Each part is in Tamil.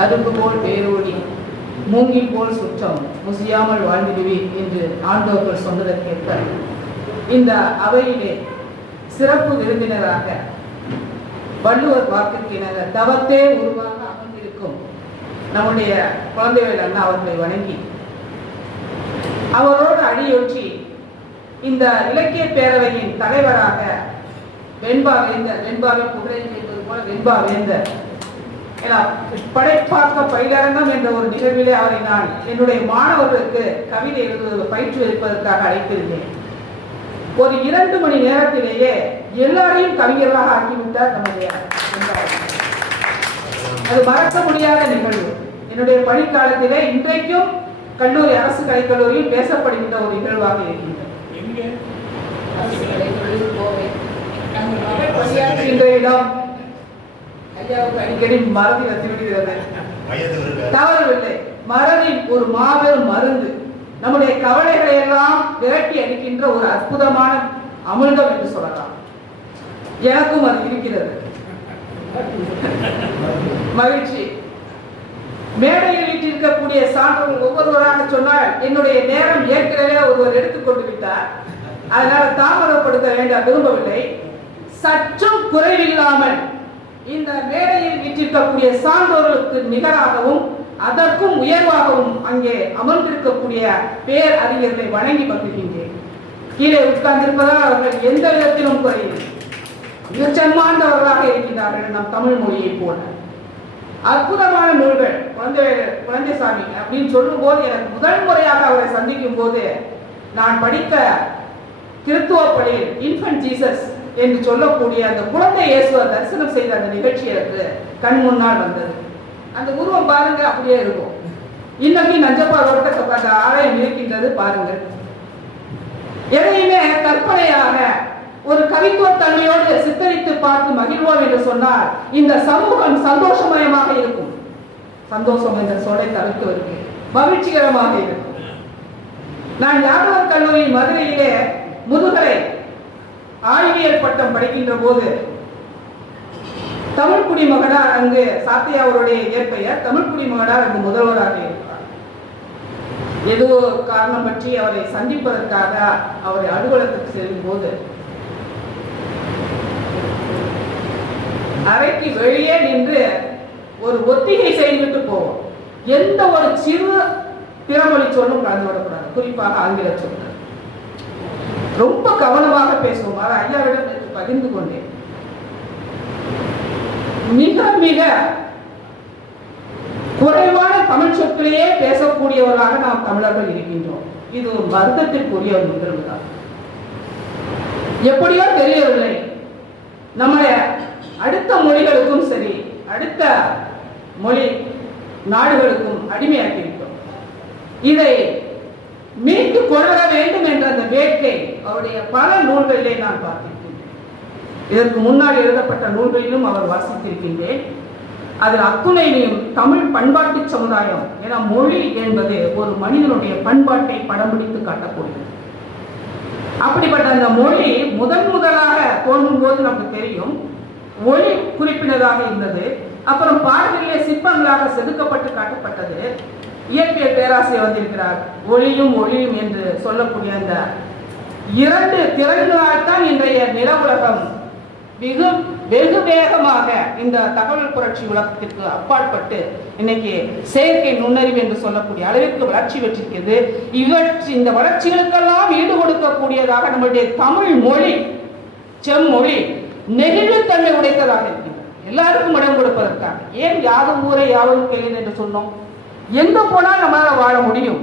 அரும்பு போல் வேரோடி மூங்கில் போல் சுற்றம் முசியாமல் வாழ்ந்திடுவீர் என்று ஆண்டவர்கள் சொன்னதற்கேற்ப இந்த அவையிலே சிறப்பு விருந்தினராக வள்ளுவர் வாக்குக்கு தவத்தே உருவாக அமர்ந்திருக்கும் நம்முடைய குழந்தைகள் அண்ணா அவர்களை வணங்கி அவரோடு அடியொற்றி இந்த இலக்கிய பேரவையின் தலைவராக வெண்பா வேந்தர் வெண்பாவை புகழை என்பது போல வெண்பா வேந்தர் படைப்பாக்க பயிலரங்கம் என்ற ஒரு நிகழ்விலே அவரை நான் என்னுடைய மாணவர்களுக்கு கவிதை எழுதுவது பயிற்றுவிப்பதற்காக அழைத்திருந்தேன். ஒரு இரண்டு மணி நேரத்திலேயே எல்லாரையும் கவிஞர்களாக ஆக்கிவிட்டார் நம்முடைய. அது மறக்க முடியாத நிகழ்வு. என்னுடைய பணிக்காலத்திலே இன்றைக்கும் கல்லூரி அரசு கலைக்கல்லூரியில் பேசப்படுகின்ற ஒரு நிகழ்வாக இருக்கின்றது. பணியாற்றுகின்ற இடம் ஐயாவுக்கு அடிக்கடி மறதி வந்து விடுகிறது. தவறவில்லை. மறதின் ஒரு மாபெரும் மருந்து. நம்முடைய கவலைகளை எல்லாம் விரட்டி அடிக்கின்ற ஒரு அற்புதமான அமிர்தம் என்று சொல்லலாம். எனக்கும் அது இருக்கிறது. மகிழ்ச்சி. மேடையில் வீட்டிருக்கக்கூடிய சான்றோர்கள் ஒவ்வொருவராக சொன்னால் என்னுடைய நேரம் ஏற்கனவே ஒருவர் எடுத்துக்கொண்டு விட்டார். அதனால தாமதப்படுத்த வேண்டாம் விரும்பவில்லை. சற்றும் குறைவில்லாமல் இந்த மேடையில் வீற்றிருக்கக்கூடிய சான்றோர்களுக்கு நிகராகவும் அதற்கும் உயர்வாகவும் அங்கே அமர்ந்திருக்கக்கூடிய பேர் அறிஞர்களை வணங்கி பகிர்கின்றேன் கீழே உட்கார்ந்திருப்பதால் அவர்கள் எந்த விதத்திலும் குறையில்லை மிகச்சன்மாண்டவர்களாக இருக்கின்றார்கள் நம் தமிழ் மொழியைப் போல. அற்புதமான நூல்கள் குழந்தை குழந்தைசாமி அப்படின்னு சொல்லும்போது எனக்கு முதல் முறையாக அவரை சந்திக்கும் போது நான் படித்த கிறித்துவ பள்ளியில் இன்ஃபன்ட் ஜீசஸ் என்று சொல்லக்கூடிய அந்த குழந்தை இயேசுவை தரிசனம் செய்த அந்த நிகழ்ச்சி எனக்கு கண் முன்னால் வந்தது. அந்த உருவம் பாருங்க அப்படியே இருக்கும். இன்னைக்கு நஞ்சப்பா ரோட்டத்தை அந்த ஆலயம் இருக்கின்றது பாருங்கள். எதையுமே கற்பனையாக ஒரு கவித்துவ தன்மையோடு சித்தரித்து பார்த்து மகிழ்வோம் என்று சொன்னால் இந்த சமூகம் சந்தோஷமயமாக இருக்கும். சந்தோஷம் என்ற சொல்லை தவிர்த்து மகிழ்ச்சிகரமாக இருக்கும். நான் யாதவர் கல்லூரி மதுரையிலே முதுகலை ஆய்வியல் பட்டம் படிக்கின்ற போது தமிழ் குடிமகனார் அங்கு சாத்தியா அவருடைய இயற்பெயர் தமிழ் குடிமகனார் அங்கு முதல்வராக இருக்கிறார் ஏதோ காரணம் பற்றி அவரை சந்திப்பதற்காக அவரை அலுவலகத்துக்கு செல்லும் போது அறைக்கு வெளியே நின்று ஒரு ஒத்திகை செய்துவிட்டு போவோம். எந்த ஒரு சிறு பிறமொழி சொல்லும் கலந்து விடக்கூடாது குறிப்பாக ஆங்கில சொல்கள் ரொம்ப கவனமாக பேசுவோம் அதை ஐயாவிடம் நேற்று பகிர்ந்து கொண்டேன். மிக மிக குறைவான தமிழ் சொற்களையே பேசக்கூடியவர்களாக நாம் தமிழர்கள் இருக்கின்றோம். இது ஒரு வருத்தத்திற்குரிய ஒரு நிகழ்வு தான். எப்படியோ தெரியவில்லை. நம்முடைய அடுத்த மொழிகளுக்கும் சரி அடுத்த மொழி நாடுகளுக்கும் அடிமையாக்கிவிட்டோம். இதை மீட்டு கொள்ள வேண்டும் என்ற அந்த வேட்கை அவருடைய பல நூல்களிலே நான் பார்த்திருக்கின்றேன். இதற்கு முன்னால் எழுதப்பட்ட நூல்களிலும் அவர் வாசித்திருக்கின்றேன். அதில் அத்துணையிலையும் தமிழ் பண்பாட்டு சமுதாயம் என மொழி என்பது ஒரு மனிதனுடைய பண்பாட்டை படம் பிடித்து காட்டக்கூடியது. அப்படிப்பட்ட அந்த மொழி முதன் முதலாக தோன்றும் போது நமக்கு தெரியும். ஒளி குறிப்பினதாக இருந்தது. அப்புறம் பாடலிலே சிற்பங்களாக செதுக்கப்பட்டு காட்டப்பட்டது. இயற்பியல் பேராசிரியர் வந்திருக்கிறார். ஒளியும் ஒளியும் என்று சொல்லக்கூடிய அந்த இரண்டு திறன்களால்தான் இன்றைய நில உலகம் வெகு வெகு வேகமாக இந்த தகவல் புரட்சி உலகத்திற்கு அப்பாற்பட்டு இன்னைக்கு செயற்கை நுண்ணறிவு என்று சொல்லக்கூடிய அளவிற்கு வளர்ச்சி பெற்றிருக்கிறது. இவற்றை இந்த வளர்ச்சிகளுக்கெல்லாம் ஈடு கொடுக்கக்கூடியதாக நம்முடைய தமிழ் மொழி செம்மொழி நெகிழ்வுத்தன்மை உடைத்ததாக இருக்கின்றது எல்லாருக்கும் இடம் கொடுப்பதற்காக. ஏன் யாரும் ஊரை யாரும் கேள்வி என்று சொன்னோம்? எங்க போனால் நம்மளால வாழ முடியும்?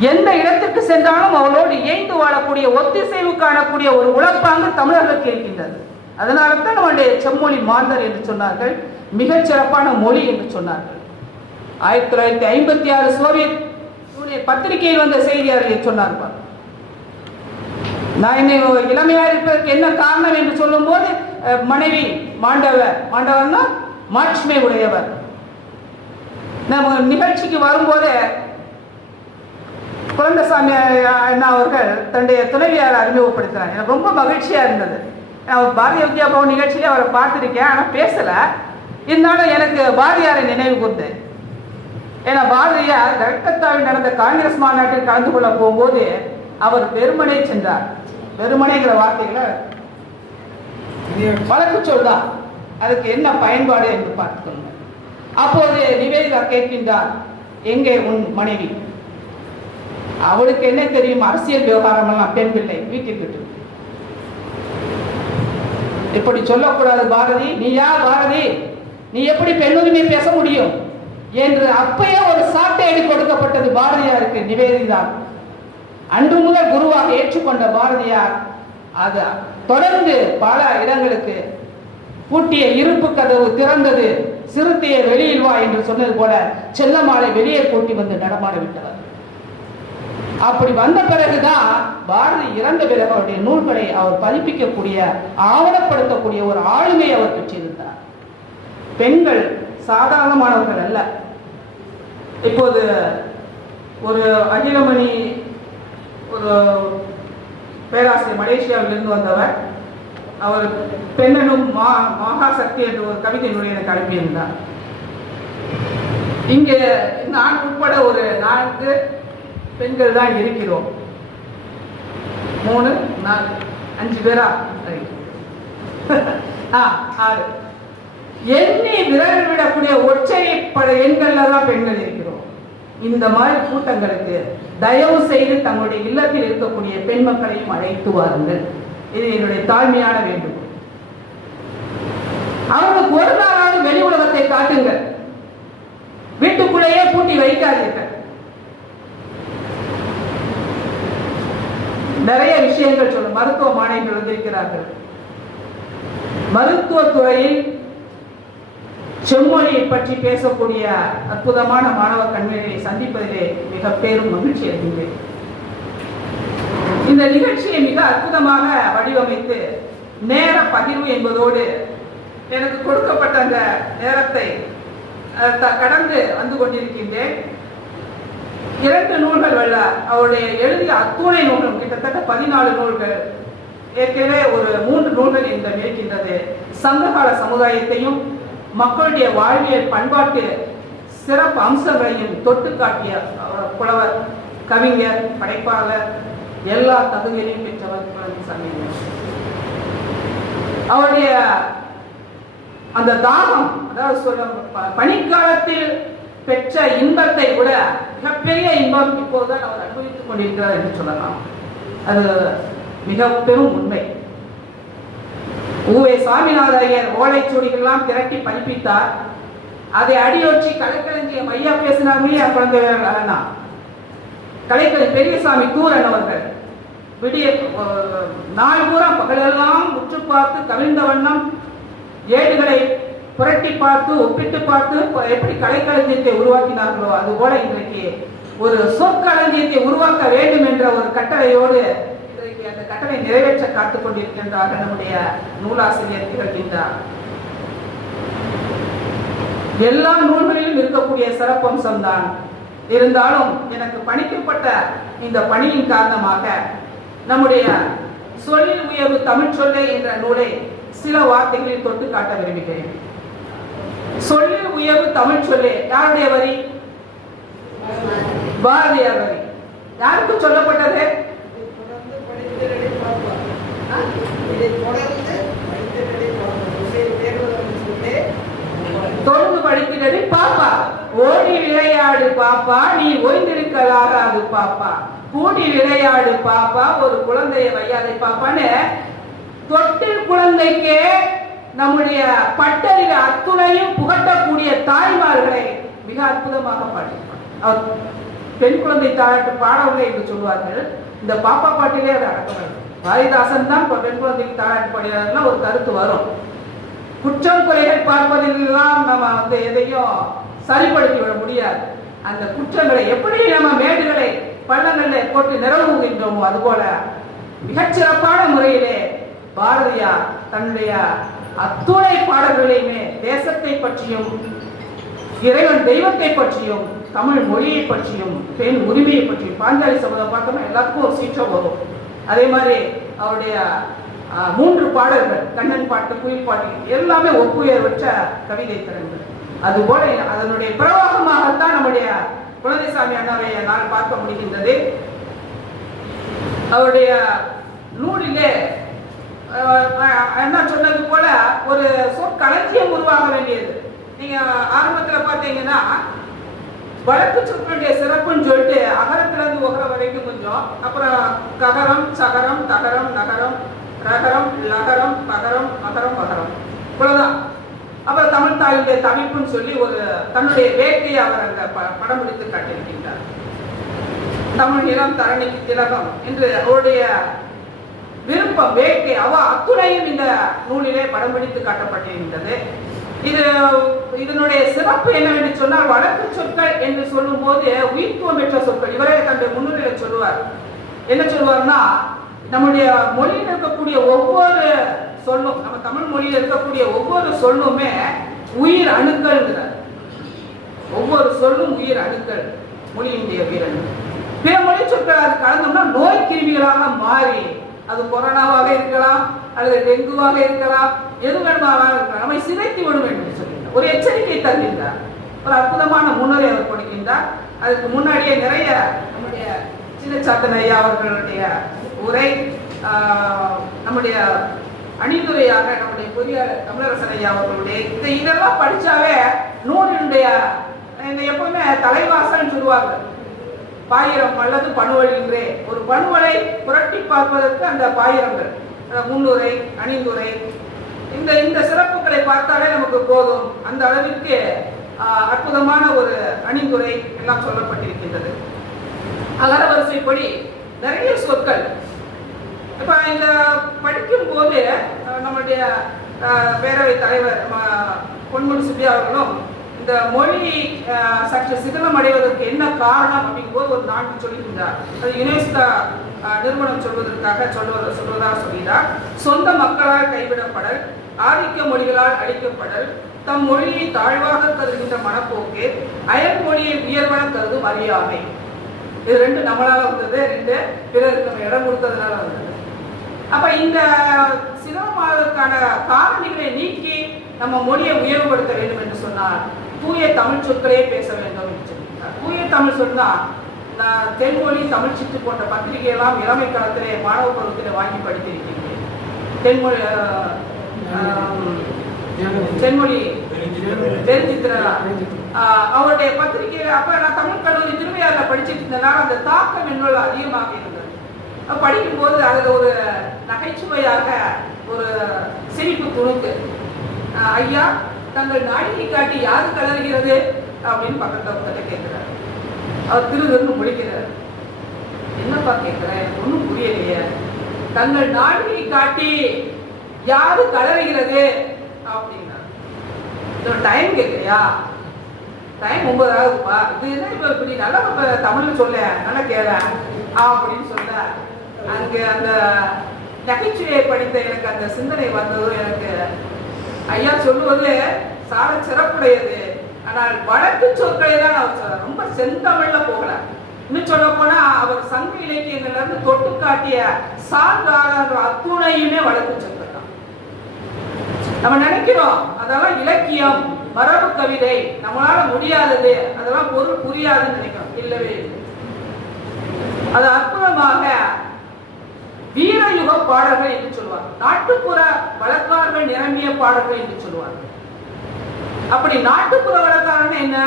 எந்த இடத்துக்கு சென்றாலும் அவளோடு இயைந்து வாழக்கூடிய ஒத்திசைவு காணக்கூடிய ஒரு உழைப்பாங்கு தமிழர்களுக்கு இருக்கின்றது அதனால தான் நம்முடைய செம்மொழி மாந்தர் என்று சொன்னார்கள் மிகச் சிறப்பான மொழி என்று சொன்னார்கள். ஆயிரத்தி தொள்ளாயிரத்தி ஐம்பத்தி ஆறு சோவியத் பத்திரிகையில் வந்த செய்தி சொன்னார்கள் நான் என்னை இளமையாக இருப்பதற்கு என்ன காரணம் என்று சொல்லும்போது மனைவி மாண்டவர் மாண்டவர்னா மாட்சிமை உடையவர். நம்ம நிகழ்ச்சிக்கு வரும்போது குழந்தைசாமி அண்ணா அவர்கள் தன்னுடைய துணைவியார் அறிமுகப்படுத்தினார். எனக்கு ரொம்ப மகிழ்ச்சியாக இருந்தது. நான் பாரதிய வித்யா பவன் நிகழ்ச்சியிலே அவரை பார்த்துருக்கேன் ஆனால் பேசலை. இருந்தாலும் எனக்கு பாரதியாரை நினைவு கூர்ந்தேன் ஏன்னா பாரதியார் கல்கத்தாவில் நடந்த காங்கிரஸ் மாநாட்டில் கலந்து கொள்ள போகும்போது அவர் வெறுமனே சென்றார். வெறுமனைங்கிற வார்த்தைகளை வழக்கு சொல்தான் அதுக்கு என்ன பயன்பாடு என்று பார்த்துக்கணும் அப்போது நிவேதிதா கேட்கின்றார் எங்கே உன் மனைவி? அவளுக்கு என்ன தெரியும்? அரசியல் விவகாரம் எல்லாம் பெண் பிள்ளை வீட்டில் விட்டு. இப்படி சொல்லக்கூடாது பாரதி. நீ யார் பாரதி? நீ எப்படி பெண்ணுரிமை பேச முடியும்? என்று அப்பயே ஒரு சாட்டையடி கொடுக்கப்பட்டது பாரதியாருக்கு நிவேதிதா அன்று முதல் குருவாக ஏற்றுக்கொண்ட பாரதியார் அது தொடர்ந்து பல இடங்களுக்கு பூட்டிய இருப்பு கதவு திறந்தது. சிறுத்தையை வெளியில் வா என்று சொன்னது போல செல்லமாலை வெளியே கூட்டி வந்து நடமாட விட்டவர். அப்படி வந்த பிறகுதான் பாரதி இறந்த பிறகு அவருடைய நூல்களை அவர் பதிப்பிக்கக்கூடிய ஆவணப்படுத்தக்கூடிய ஒரு ஆளுமை அவர் பெற்றிருந்தார் பெண்கள் சாதாரணமானவர்கள் அல்ல. இப்போது ஒரு அகிலமணி ஒரு பேராசிரியர் மலேசியாவிலிருந்து வந்தவர் அவர் பெண்ணனும் மா மகாசக்தி என்ற ஒரு கவிதை நூலை எனக்கு அனுப்பியிருந்தார். இங்கே நான் உட்பட ஒரு நான்கு பெண்கள் தான் இருக்கிறோம். மூணு நாலு அஞ்சு பேரா? ஆ ஆறு. எண்ணி விரல் விடக்கூடிய ஒற்றைப்பட எண்கள்ல தான் பெண்கள் இருக்கிறோம். இந்த மாதிரி கூட்டங்களுக்கு தயவு செய்து தங்களுடைய இல்லத்தில் இருக்கக்கூடிய பெண் மக்களையும் அழைத்து வாருங்கள். இது என்னுடைய தாழ்மையான வேண்டுகோள். அவர்களுக்கு ஒரு நாளாவது வெளி உலகத்தை காட்டுங்கள். வீட்டுக்குள்ளேயே பூட்டி வைக்காதீர்கள். நிறைய விஷயங்கள் சொல்லும் மருத்துவ மாணவிகள் வந்திருக்கிறார்கள். மருத்துவத்துறையில் செம்மொழியை பற்றி பேசக்கூடிய அற்புதமான மாணவ கண்மணியை சந்திப்பதிலே மிக பெரும் மகிழ்ச்சி அடைகின்றேன். இந்த நிகழ்ச்சியை மிக அற்புதமாக வடிவமைத்து நேர பகிர்வு என்பதோடு எனக்கு கொடுக்கப்பட்ட அந்த நேரத்தை அஹ், த- கடந்து வந்து கொண்டிருக்கின்றேன். இரண்டு நூல்கள் வல்ல அவருடைய எழுதிய அத்துணை நூலும் கிட்டத்தட்ட பதினாலு நூல்கள். ஏற்கனவே ஒரு மூன்று நூல்கள் இந்த இருக்கின்றது சங்ககால சமுதாயத்தையும் மக்களுடைய வாழ்வியல் பண்பாட்டு சிறப்பு அம்சங்களையும் தொட்டு காட்டிய புலவர் கவிஞர் படைப்பாளர் எல்லா தகுதிகளையும் பெற்றவர் புலவர் அவருடைய அந்த தாகம் அதாவது சொல்ல பனிக்காலத்தில் பெற்ற இன்பத்தை விட மிக இன்பம் இப்போதுதான் அவர் அனுபவித்துக் கொண்டிருக்கிறார் என்று சொல்லலாம். அது மிக பெரும் உண்மை. ஊவே சாமிநாத ஐயர் ஓலைச்சுவடிகள்லாம் திரட்டி பதிப்பித்தார் அதை அடியொற்றி கலைக்களஞ்சியம் ஐயா பேசினார்களே குழந்தை அண்ணா கலைக்கலை பெரியசாமி தூரன் அவர்கள். விடிய நாள் பூரா பகலெல்லாம் உற்று பார்த்து கவிழ்ந்த வண்ணம் ஏடுகளை புரட்டி பார்த்து ஒப்பிட்டு பார்த்து எப்படி கலைக்களஞ்சியத்தை உருவாக்கினார்களோ அதுபோல இன்றைக்கு ஒரு சொற்களஞ்சியத்தை உருவாக்க வேண்டும் என்ற ஒரு கட்டளையோடு இன்றைக்கு அந்த கட்டளை நிறைவேற்ற காத்துக் கொண்டிருக்கின்றார் நம்முடைய நூலாசிரியர் திகழ்கின்றார். எல்லா நூல்களிலும் இருக்கக்கூடிய சிறப்பம்சம் தான் இருந்தாலும் எனக்கு பணிக்கப்பட்ட இந்த பணியின் காரணமாக நம்முடைய சொல்லில் உயர்வு தமிழ் சொல்லே என்ற நூலை சில வார்த்தைகளில் தொட்டு காட்ட விரும்புகிறேன். சொல்லில் உயர்வு தமிழ் சொல்லே. யாருடைய வரி பாரதியார் வரி யாருக்கும் சொல்லப்பட்டது? தொடர்ந்து படிக்கிறது பாப்பா. ஓடி விளையாடு பாப்பா நீ ஓய்ந்திருக்கலாகாது பாப்பா. கூடி விளையாடு பாப்பா ஒரு குழந்தையை வையாதே பாப்பான்னு தொட்டில் குழந்தைக்கே நம்முடைய பட்டறிக அத்துணையும் புகட்டக்கூடிய தாய்மார்களை மிக அற்புதமாக பாடி அவர் பெண் குழந்தை தாளாட்டு பாடவில்லை என்று சொல்வார்கள் இந்த பாப்பா பாட்டிலே அது அடக்கம். பாரதிதாசன் தான் இப்போ பெண் குழந்தைக்கு தாளாட்டு பாடினார்னா ஒரு கருத்து வரும். குற்றம் குறைகள் பார்ப்பதிலெல்லாம் நம்ம வந்து எதையும் சரிப்படுத்தி விட முடியாது. அந்த குற்றங்களை எப்படி நம்ம மேடுகளை பள்ளங்களில் போட்டு நிரவுகின்றோமோ அதுபோல மிகச்சிறப்பான முறையிலே பாரதியார் தன்னுடைய அத்துணை பாடல்களையுமே தேசத்தை பற்றியும் இறைவன் தெய்வத்தை பற்றியும் தமிழ் மொழியை பற்றியும் பெண் உரிமையை பற்றியும் பாஞ்சாலி சபதம் பார்த்தோம்னா எல்லாத்துக்கும் ஒரு சீற்றம் வரும் அதே மாதிரி அவருடைய மூன்று பாடல்கள் கண்ணன் பாட்டு குயில் பாட்டு எல்லாமே ஒப்புயர்வற்ற கவிதை திறன்கள். அதுபோல அதனுடைய பிரவாகமாகத்தான் நம்முடைய குழந்தைசாமி அண்ணாவைய நான் பார்க்க முடிகின்றது. அவருடைய நூலிலே அஹ், என்ன சொன்னது போல ஒரு சொற்களஞ்சியம் உருவாக வேண்டியது. நீங்க ஆரம்பத்துல பார்த்தீங்கன்னா வழக்கு சொற்களுடைய சிறப்புன்னு சொல்லிட்டு அகரத்திலிருந்து உகர வரைக்கும் கொஞ்சம். அப்புறம் ககரம் சகரம் தகரம் நகரம் ரகரம் லகரம் பகரம் மகரம் மகரம். இவ்வளவுதான். அப்புறம் தமிழ் தாயுடைய தவிப்புன்னு சொல்லி ஒரு தன்னுடைய வேட்கையை அவர் அங்க ப- படம் பிடித்து காட்டியிருக்கின்றார். தமிழ் இளம் தரணிக்கு திலகம். என்று அவருடைய விருப்பம் வேட்கை அவ அத்துணையும் இந்த நூலிலே படம் பிடித்து காட்டப்பட்டிருக்கின்றது. இது இதனுடைய சிறப்பு என்னவென்று சொன்னால் வழக்கு சொற்கள் என்று சொல்லும்போது உயிர்த்துவம் பெற்ற சொற்கள். இவரே தன்னுடைய முன்னுரையில சொல்லுவார். என்ன சொல்லுவார்னா நம்முடைய மொழியில் இருக்கக்கூடிய ஒவ்வொரு சொல்லும் நம்ம தமிழ் மொழியில் இருக்கக்கூடிய ஒவ்வொரு சொல்லுமே உயிர் அணுக்கள்ங்கிறார். ஒவ்வொரு சொல்லும் உயிர் அணுக்கள் மொழியினுடைய வீரன் பிற மொழி சொற்கள் அது கலந்தோம்னா நோய் கிருமிகளாக மாறி அது கொரோனாவாக இருக்கலாம் அல்லது டெங்குவாக இருக்கலாம் எது வேணுமாக இருக்கலாம் நம்மை சிதைத்து விடும் என்று சொல்கின்றார். ஒரு எச்சரிக்கை தருகின்றார். ஒரு அற்புதமான முன்னுரை அவர் கொடுக்கின்றார். அதுக்கு முன்னாடியே நிறைய நம்முடைய சின்னச்சாத்தன் ஐயா அவர்களுடைய உரை நம்முடைய அணிந்துரையாக நம்முடைய பொறியாளர் தமிழரசன் ஐயா அவர்களுடைய இந்த இதெல்லாம் படிச்சாவே நூலினுடைய இந்த எப்பவுமே தலைவாசல் சொல்லுவாங்க. பாயிரம் அல்லது பணுவலின்றே ஒரு பணுவலை புரட்டி பார்ப்பதற்கு அந்த பாயிரங்கள். முன்னுரை அணிந்துரை. இந்த இந்த சிறப்புகளை பார்த்தாலே நமக்கு போதும். அந்த அளவிற்கு அற்புதமான ஒரு அணிந்துரை எல்லாம் சொல்லப்பட்டிருக்கின்றது. அகரவரிசைப்படி நிறைய சொற்கள். இப்போ இந்த படிக்கும் போது அஹ், நம்முடைய தலைவர் ம- பொன்முடி சுப்பி அவர்களும் இந்த மொழி சற்று சிதிலம் அடைவதற்கு என்ன காரணம் அப்படிங்கும்போது ஒரு நான்கு சொல்லுகின்றார் அது யுனெஸ்கோ நிறுவனம் சொல்வதற்காக சொல்வத சொல்வதாக சொல்கிறார் சொந்த மக்களால் கைவிடப்படல் ஆதிக்க மொழிகளால் அழிக்கப்படல் தம் மொழியை தாழ்வாக கருதுகின்ற மனப்போக்கு அயல் மொழியை உயர்வன கருதும் அறியாமை. இது ரெண்டு நம்மளால வந்தது ரெண்டு பிறருக்கு நம்ம இடம் கொடுத்ததுனால வந்தது. அப்ப இந்த சிரமமாவதற்கான காரணிகளை நீக்கி நம்ம மொழியை உயர்வுபடுத்த வேண்டும் என்று சொன்னால் தூய தமிழ் சொற்களே பேச வேண்டும் என்று சொல்லியிருக்கார் தூய தமிழ் சொன்னா நான் தென்மொழி தமிழ் சிட்டு போன்ற பத்திரிகையெல்லாம் இளமை காலத்திலே மாணவ பருவத்திலே வாங்கி படித்திருக்கிறேன் தென்மொழி தென்மொழி தெரிஞ்சித்திரா. அவருடைய பத்திரிகையில அப்ப நான் தமிழ் கல்லூரி திருவையாறுல படிச்சுட்டு இருந்தனால அந்த தாக்கம் என்னோட அதிகமாக இருந்தது. படிக்கும்போது அதுல ஒரு நகைச்சுவையாக ஒரு சிரிப்பு துணுக்கு. ஐயா தங்கள் நாடியை காட்டி யாரு கலர்கிறது? அப்படின்னு பக்கத்துல ஒருத்தர் கேட்கிறார் அவர் திருவிருந்து முடிக்கிறார் என்னப்பா கேட்கிறேன் ஒன்றும் புரியலையே. தங்கள் நாடியை காட்டி யாது கலருகிறது அப்படின்னா டைம் கேட்குறியா டைம் ஒன்பது ஆகுதுப்பா. இது என்ன இப்போ இப்படி நல்லா இப்போ தமிழில் சொல்ல நல்லா கேள அப்படின்னு சொல்ல அங்கே அந்த நகைச்சுவையை படித்த எனக்கு அந்த சிந்தனை வந்ததும் எனக்கு ஐயா சொல்லுவது சால சிறப்புடையது ஆனால் வழக்கு சொற்களை தான் அவர் சொல்றார் ரொம்ப செந்தமிழ்ல போகல. இன்னும் சொல்ல போனா அவர் சங்க இலக்கியங்கள்ல இருந்து தொட்டு காட்டிய சான்றாளர் அத்துணையுமே வழக்கு சொற்கள் தான். நம்ம நினைக்கிறோம் அதெல்லாம் இலக்கியம் மரபு கவிதை நம்மளால முடியாதது அதெல்லாம் பொருள் புரியாதுன்னு நினைக்கிறோம். இல்லவே அது அற்புதமாக வீரயுக பாடல்கள் என்று சொல்வார் நாட்டுப்புற வழக்கார்கள் நிரம்பிய பாடல்கள் என்று சொல்வார்கள். அப்படி நாட்டுப்புற வழக்காரன் என்ன?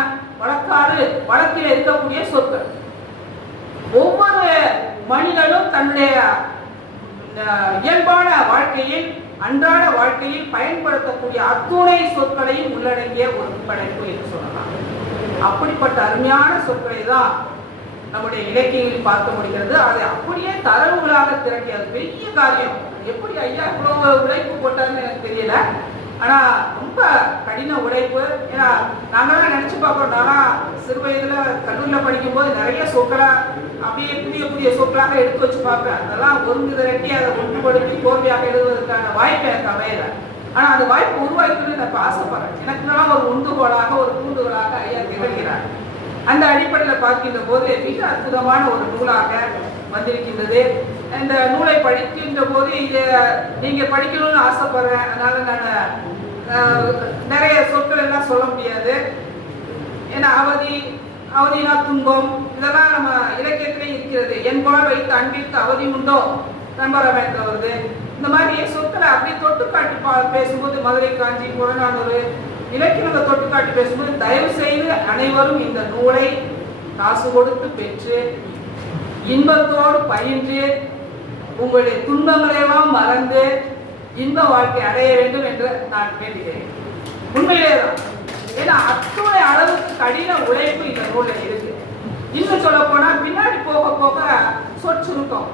வழக்காறு வழக்கில் இருக்கக்கூடிய சொற்கள். ஒவ்வொரு மனிதனும் தன்னுடைய இயல்பான வாழ்க்கையில் அன்றாட வாழ்க்கையில் பயன்படுத்தக்கூடிய அத்துணை சொற்களையும் உள்ளடங்கிய ஒரு படைப்பு என்று சொல்லலாம். அப்படிப்பட்ட அருமையான சொற்களை தான் நம்முடைய இலக்கியங்களில் பார்க்க முடிகிறது. அதை அப்படியே தரவுகளாக திரட்டி அது பெரிய காரியம். எப்படி ஐயா இவ்வளவு உழைப்பு போட்டாருன்னு எனக்கு தெரியல. ஆனா ரொம்ப கடின உழைப்பு. ஏன்னா நாங்கெல்லாம் நினைச்சு பார்க்கிறோம். நானா சிறு வயதுல கல்லூரியில் படிக்கும்போது நிறைய சொற்களா அப்படியே புதிய புதிய சொற்களாக எடுத்து வச்சு பார்ப்பேன். அதெல்லாம் ஒருங்கு திரட்டி அதை ஒன்றுபடுத்தி கோர்வையாக எழுதுவதற்கான வாய்ப்பு எனக்கு அமையல. ஆனா அந்த வாய்ப்பு உருவாக்கணும்னு எனக்கு ஆசைப்படுறேன். எனக்குலாம் ஒரு உந்துகோலாக ஒரு தூண்டுகோலாக ஐயா திகழ்கிறார். அந்த அடிப்படையில் பார்க்கின்ற போது மிக அற்புதமான ஒரு நூலாக வந்திருக்கின்றது. இந்த நூலை படிக்கின்ற போது இதை நீங்க படிக்கணும்னு ஆசைப்படுறேன். அதனால நான் நிறைய சொற்கள் எல்லாம் சொல்ல முடியாது. ஏன்னா அவதி அவதினா துன்பம் இதெல்லாம் நம்ம இலக்கியத்திலே இருக்கிறது. என்பால் வைத்து அன்பிற்கு அவதி உண்டோ? நம்பரமேற்ற வருது இந்த மாதிரி சொற்களை அப்படி தொட்டு காட்டி பா- பேசும்போது மதுரை காஞ்சி புறநானூறு இலக்கியங்களை தொட்டு காட்டி பேசும்போது தயவு செய்து அனைவரும் இந்த நூலை காசு கொடுத்து பெற்று இன்பத்தோடு பயின்று உங்களுடைய துன்பங்களையெல்லாம் மறந்து இன்ப வாழ்க்கை அடைய வேண்டும் என்று நான் வேண்டுகிறேன். உண்மையிலே தான் ஏன்னா அத்துணை அளவுக்கு கடின உழைப்பு இந்த நூலில் இருக்கு. இன்னும் சொல்ல போனா பின்னாடி போக போக சொற்சுருக்கம்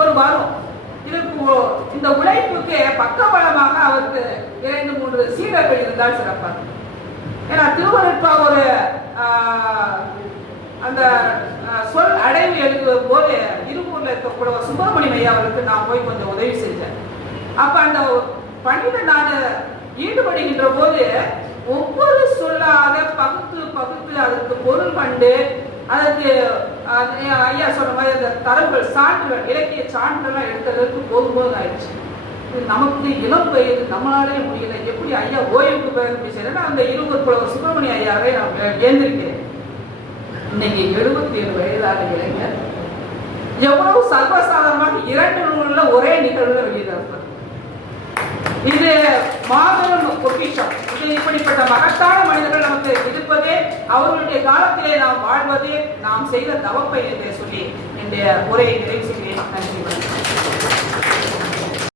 ஒரு வரும். இதற்கு இந்த உழைப்புக்கு பக்கபலமாக அவருக்கு இரண்டு மூன்று சீடர்கள் இருந்தால் சிறப்பாக ஏன்னா திருவருட்பா ஒரு அந்த சொல் அடைவு எழுதும் போது இருமூர்ல இருக்கக்கூட சுப்பிரமணியம் ஐயா அவருக்கு நான் போய் கொஞ்சம் உதவி செஞ்சேன். அப்போ அந்த பணியில நான் ஈடுபடுகின்ற போது ஒவ்வொரு சொல்லாத பகுத்து பகுத்து அதற்கு பொருள் கண்டு அதற்கு ஐயா சொன்ன மாதிரி அந்த தரவுகள் சான்றுகள் இலக்கிய சான்றுகள்லாம் எடுக்கிறதுக்கு போகும்போது ஆயிடுச்சு. இது நமக்கு இளம் வயது நம்மளாலே முடியல. எப்படி ஐயா ஓய்வுக்கு பிறகு இப்படி அந்த இருபது புலவர் சுப்பிரமணிய ஐயாவை நான் ஏந்திருக்கிறேன். இன்னைக்கு எழுபத்தி ஏழு வயதான இளைஞர். எவ்வளவு சர்வசாதாரணமாக இரண்டு நூல்ல ஒரே நிகழ்வுல வெளியிடார்கள் இது மாபெரும் பொக்கிஷம். இது இப்படிப்பட்ட மகத்தான மனிதர்கள் நமக்கு இருப்பதே அவர்களுடைய காலத்திலே நாம் வாழ்வதே நாம் செய்த தவப்பை என்று சொல்லி என்னுடைய உரையை நிறைவு செய்கிறேன். நன்றி. வணக்கம்